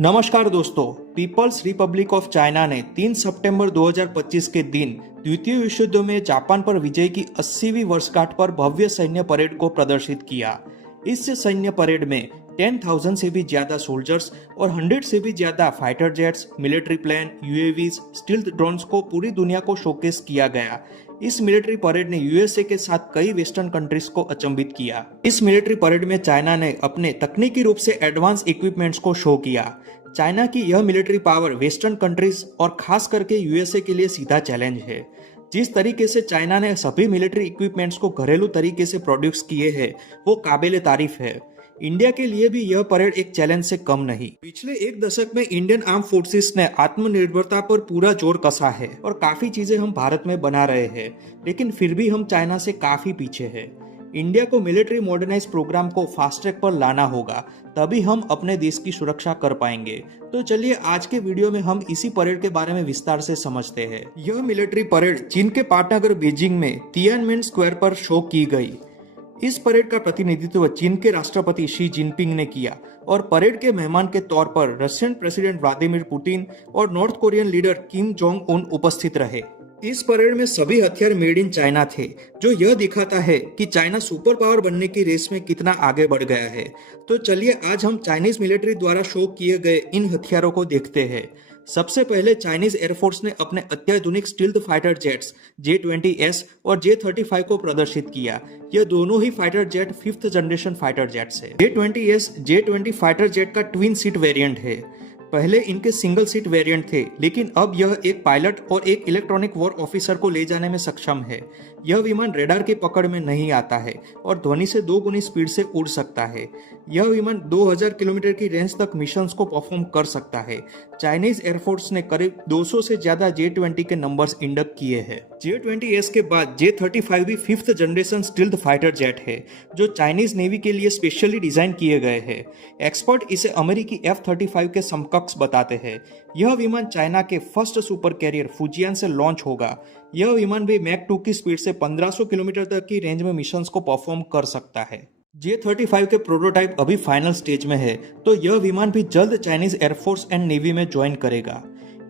नमस्कार दोस्तों। Peoples Republic of China ने 3 सितंबर 2025 के दिन द्वितीय विश्व युद्ध में जापान पर विजय की 80वीं वर्षगांठ पर भव्य सैन्य परेड को प्रदर्शित किया। इस सैन्य परेड में 10,000 से भी ज्यादा सोल्जर्स और 100 से भी ज्यादा fighter jets, military plane, UAVs, stealth drones को पूरी दुनिया को शोकेस किया गया। इस मिलिट्री परेड ने यूएसए के साथ कई वेस्टर्न कंट्रीज को अचंभित किया। इस मिलिट्री परेड में चाइना ने अपने तकनीकी रूप से एडवांस इक्विपमेंट्स को शो किया। चाइना की यह मिलिट्री पावर वेस्टर्न कंट्रीज और खास करके यूएसए के लिए सीधा चैलेंज है। जिस तरीके से चाइना ने सभी मिलिट्री इक्विपमेंट्स को घरेलू तरीके से प्रोड्यूस किए हैं वो काबिले तारीफ है। इंडिया के लिए भी यह परेड एक चैलेंज से कम नहीं। पिछले एक दशक में इंडियन आर्म फोर्सेस ने आत्मनिर्भरता पर पूरा जोर कसा है और काफी चीजें हम भारत में बना रहे हैं, लेकिन फिर भी हम चाइना से काफी पीछे हैं। इंडिया को मिलिट्री मॉडर्नाइज प्रोग्राम को फास्ट ट्रैक पर लाना होगा, तभी हम अपने देश की सुरक्षा कर पाएंगे। तो चलिए आज के वीडियो में हम इसी परेड के बारे में विस्तार से समझते हैं। यह मिलिट्री परेड चीन के पाटनगर बीजिंग में तियानमेन स्क्वायर पर शो की गई। इस परेड का प्रतिनिधित्व चीन के राष्ट्रपति शी जिनपिंग ने किया और परेड के मेहमान के तौर पर रशियन प्रेसिडेंट व्लादिमीर पुतिन और north Korean leader Kim Jong Un उपस्थित रहे। इस परेड में सभी हथियार मेड इन चाइना थे, जो यह दिखाता है कि चाइना सुपर पावर बनने की रेस में कितना आगे बढ़ गया है। तो चलिए आज हम चाइनीज मिलिट्री द्वारा शो किए गए इन हथियारों को देखते हैं। सबसे पहले चाइनीज एयरफोर्स ने अपने अत्याधुनिक स्टील्थ फाइटर जेट्स J-20S और J-35 को प्रदर्शित किया। यह दोनों ही fighter jet 5th generation fighter jets है। J-20S J-20 फाइटर जेट का ट्विन सीट वेरिएंट है। पहले इनके सिंगल सीट वेरिएंट थे, लेकिन अब यह एक पायलट और एक इलेक्ट्रॉनिक वॉर ऑफिसर को ले जाने में सक्षम है। यह विमान रेडार की पकड़ में नहीं आता है और ध्वनि से 2 गुनी स्पीड से उड़ सकता है। यह विमान 2000 किलोमीटर की रेंज तक मिशंस को परफॉर्म कर सकता है। चाइनीज एयरफोर्स ने करीब 200 से ज्यादा J-20 के नंबर्स इंडक्ट किए हैं। J-20S के बाद J-35 भी 5th generation stealth fighter jet है, जो चाइनीज नेवी के लिए स्पेशली डिजाइन किए गए हैं। एक्सपर्ट इसे अमेरिकी F-35 के समकक्ष बताते हैं। यह विमान चाइना के फर्स्ट सुपर कैरियर फुजियान से लॉन्च होगा। यह विमान भी मैक 2 की स्पीड से 1500 किलोमीटर तक की रेंज में मिशंस को परफॉर्म कर सकता है। J-35 के प्रोटोटाइप अभी फाइनल स्टेज में है, तो यह विमान भी जल्द चाइनीज एयरफोर्स एंड नेवी में ज्वाइन करेगा।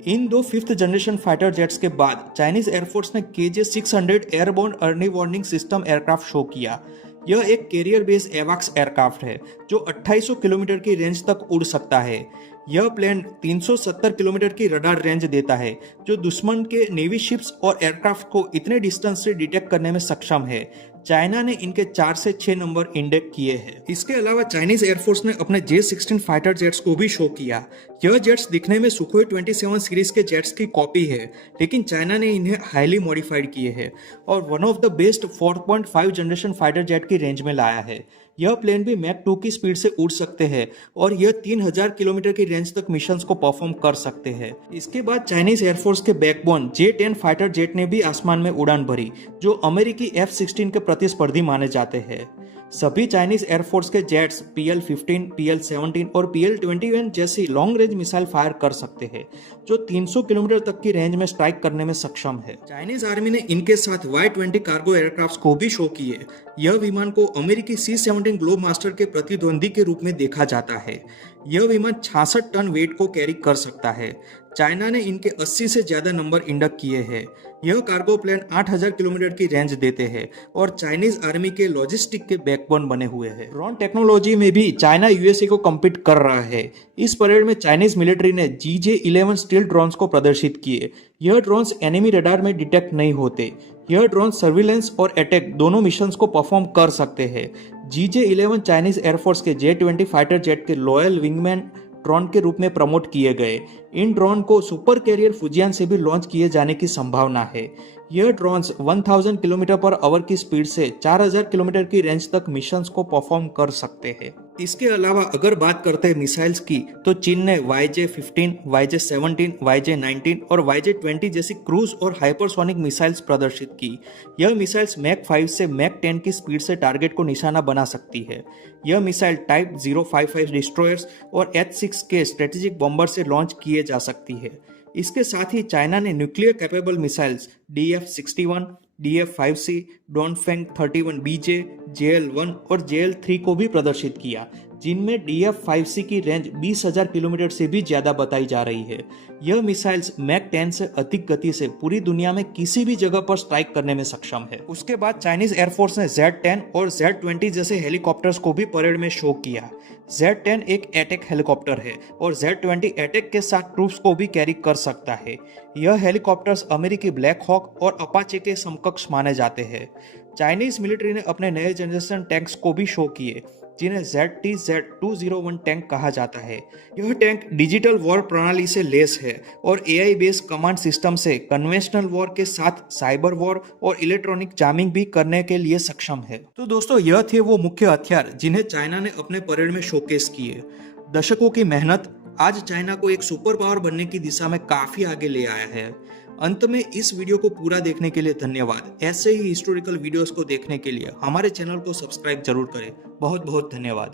इन दो 5th जनरेशन फाइटर जेट्स के बाद चाइनीज एयरफोर्स ने KJ-600 airborne early warning system aircraft show किया। यह एक कैरियर बेस एवाक्स एयरक्राफ्ट है जो 2800 किलोमीटर की रेंज तक उड़ सकता है। यह प्लेन 370 किलोमीटर की रडार रेंज देता है, जो दुश्मन के नेवी शिप्स और एयरक्राफ्ट को इतने डिस्टेंस से डिटेक्ट करने में सक्षम है। चाइना ने इनके 4 से 6 नंबर इंडेक्ट किए हैं। इसके अलावा चाइनीज एयरफोर्स ने अपने J-16 फाइटर जेट्स को भी शो किया। यह जेट्स दिखने में सुखोई 27 सीरीज के जेट्स की कॉपी है, लेकिन चाइना ने इन्हें हाईली मॉडिफाइड किए हैं और one of the best 4.5 generation fighter jet की रेंज में लाया है। यह प्लेन भी मैक 2 की स्पीड से उड़ सकते हैं और यह 3000 किलोमीटर की रेंज तक मिशंस को परफॉर्म कर सकते हैं। इसके बाद चाइनीज एयरफोर्स के बैकबोन J-10 फाइटर जेट ने भी आसमान में उड़ान भरी, जो अमेरिकी F-16 के प्रतिस्पर्धी माने जाते हैं। सभी चाइनीज एयरफोर्स के जेट्स PL-15, PL-17 और PL-21 जैसी लॉन्ग रेंज मिसाइल फायर कर सकते हैं, जो 300 किलोमीटर तक की रेंज में स्ट्राइक करने में सक्षम है। चाइनीज आर्मी ने इनके साथ Y-20 कार्गो एयरक्राफ्ट को भी शो किए। यह विमान को अमेरिकी C-17 ग्लोब मास्टर के प्रतिद्वंदी के रूप में देखा जाता है। यह विमान 66 टन वेट को कैरी कर सकता है। चाइना ने इनके 80 से ज्यादा नंबर इंडक्ट किए हैं। यह कार्गो प्लेन 8000 किलोमीटर की रेंज देते हैं और चाइनीज आर्मी के लॉजिस्टिक के बैकबोन बने हुए हैं। ड्रोन टेक्नोलॉजी में भी चाइना यूएसए को कम्पीट कर रहा है। इस परेड में चाइनीज मिलिट्री ने GJ-11 स्टील्थ ड्रोन्स को प्रदर्शित किए। यह ड्रोन्स एनिमी रडार में डिटेक्ट नहीं होते। यह ड्रोन सर्विलेंस और अटैक दोनों मिशंस को परफॉर्म कर सकते हैं। GJ-11 चाइनीज एयरफोर्स के J-20 फाइटर जेट के लॉयल विंगमैन ड्रोन के रूप में प्रमोट किए गए। इन ड्रोन को सुपर कैरियर फुजियान से भी लॉन्च किए जाने की संभावना है। यह ड्रोन्स 1000 किलोमीटर पर आवर की स्पीड से 4000 किलोमीटर की रेंज तक मिशंस को परफॉर्म कर सकते हैं। इसके अलावा अगर बात करते हैं मिसाइल्स की, तो चीन ने YJ-15, YJ-17, YJ-19 और YJ-20 जैसी क्रूज और हाइपरसोनिक मिसाइल्स प्रदर्शित की। यह मिसाइल्स मैक 5 से मैक 10 की स्पीड से टारगेट को निशाना बना सकती है। यह मिसाइल टाइप 055 डिस्ट्रॉयर्स और H-6 के स्ट्रेटेजिक बॉम्बर से लॉन्च किए जा सकती है। इसके साथ ही चाइना ने nuclear capable missiles DF-61, DF-5C, डोनफेंग 31BJ, JL-1 और JL-3 को भी प्रदर्शित किया। जिनमें DF-5C की रेंज 20,000 किलोमीटर से भी ज्यादा बताई जा रही है। यह मिसाइल्स मैक 10 से अधिक गति से पूरी दुनिया में किसी भी जगह पर स्ट्राइक करने में सक्षम है। उसके बाद चाइनीज एयरफोर्स ने Z-10 और Z-20 जैसे हेलीकॉप्टर्स को भी परेड में शो किया। Z-10 एक अटैक हेलीकॉप्टर है और Z-20 अटैक के साथ ट्रूप्स को भी कैरी कर सकता है। यह हेलीकॉप्टर्स अमेरिकी ब्लैक हॉक और अपाचे के समकक्ष माने जाते हैं। चाइनीज मिलिट्री ने अपने नए जनरेशन टैंक्स को भी शो किए, जिन्हें ZTZ-201 टैंक कहा जाता है। यह टैंक डिजिटल वॉर प्रणाली से लेस है और AI बेस्ड कमांड सिस्टम से कन्वेंशनल वॉर के साथ साइबर वॉर और इलेक्ट्रॉनिक जामिंग भी करने के लिए सक्षम है। तो दोस्तों, यह थे वो मुख्य हथियार जिन्हें चाइना ने अपने परेड में शोकेस किए। दशकों की मेहनत आज चाइना को एक सुपर पावर बनने की दिशा में काफी आगे ले आया है। अंत में इस वीडियो को पूरा देखने के लिए धन्यवाद। ऐसे ही हिस्टोरिकल वीडियोस को देखने के लिए हमारे चैनल को सब्सक्राइब जरूर करें। बहुत बहुत धन्यवाद।